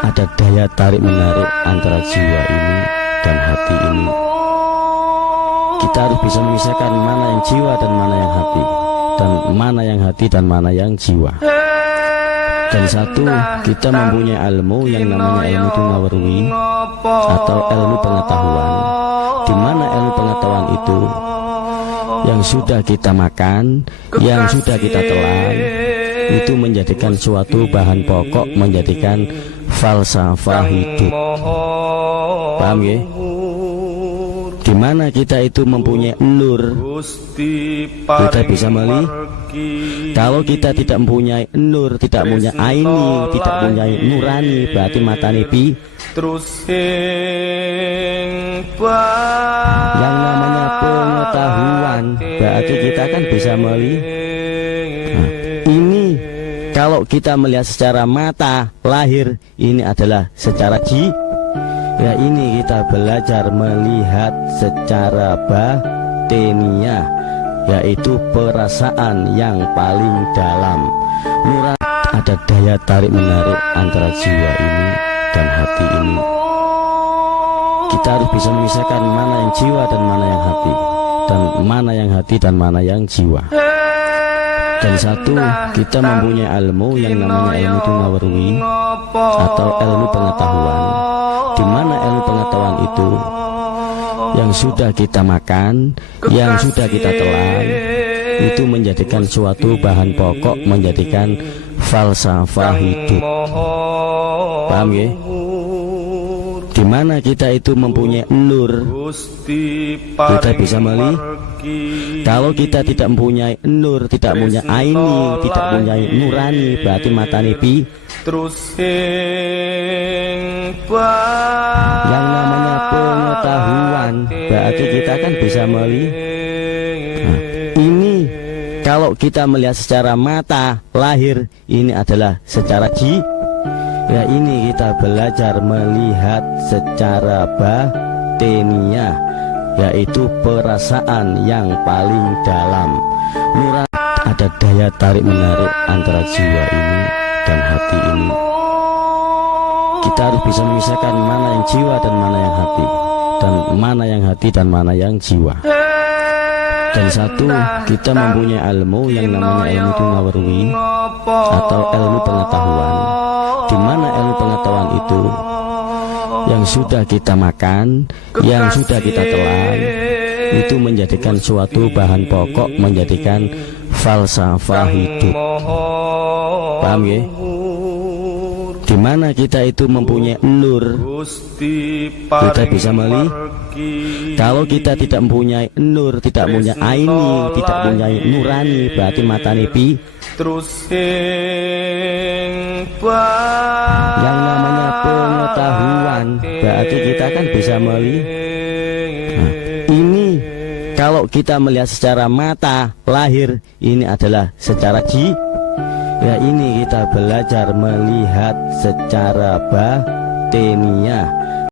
Ada daya tarik menarik antara jiwa ini dan hati ini. Kita harus bisa memisahkan mana yang jiwa dan mana yang hati, dan mana yang hati dan mana yang jiwa. Dan satu, kita mempunyai ilmu yang namanya ilmu Tunawurwi atau ilmu pengetahuan, di mana ilmu pengetahuan itu yang sudah kita makan, yang sudah kita telan, itu menjadikan suatu bahan pokok, menjadikan falsafah hidup. Paham ya? Di mana kita itu mempunyai nur, kita bisa melihat. Kalau kita tidak mempunyai nur, tidak mempunyai aini, tidak mempunyai nurani, berarti mata nepi. Yang namanya pengetahuan, berarti kita kan bisa melihat. Ini kalau kita melihat secara mata lahir, ini adalah secara jiwa. Ya, ini kita belajar melihat secara batiniah, yaitu perasaan yang paling dalam. Nurani. Ada daya tarik menarik antara jiwa ini dan hati ini. Kita harus bisa memisahkan mana yang jiwa dan mana yang hati, dan mana yang hati dan mana yang jiwa. Dan satu, kita mempunyai ilmu yang namanya ilmu Tunawurwi atau ilmu pengetahuan, di mana ilmu pengetahuan itu yang sudah kita makan, yang sudah kita telan, itu menjadikan suatu bahan pokok, menjadikan falsafah hidup. Paham ya? Di mana kita itu mempunyai nur, kita bisa melihat. Kalau kita tidak mempunyai nur, tidak mempunyai aini, tidak mempunyai nurani, berarti mata nepi. Yang namanya pengetahuan, berarti kita kan bisa melihat. Ini kalau kita melihat secara mata lahir, ini adalah secara jiwa. Ya, ini kita belajar melihat secara batiniah, yaitu perasaan yang paling dalam. Nurani. Ada daya tarik menarik antara jiwa ini dan hati ini. Kita harus bisa memisahkan mana yang jiwa dan mana yang hati, dan mana yang hati dan mana yang jiwa. Dan satu, kita mempunyai ilmu yang namanya ilmu Tunawurwi atau ilmu pengetahuan, di mana ilmu pengetahuan itu yang sudah kita makan, yang sudah kita telan, itu menjadikan suatu bahan pokok, menjadikan falsafah hidup. Paham ya? Di mana kita itu mempunyai nur, kita bisa melihat. Kalau kita tidak mempunyai nur, tidak mempunyai aini, tidak mempunyai nurani, berarti mata nepi. Yang namanya pengetahuan, berarti kita kan bisa melihat. Ini kalau kita melihat secara mata lahir, ini adalah secara jiwa. Ya, ini kita belajar melihat secara batiniah,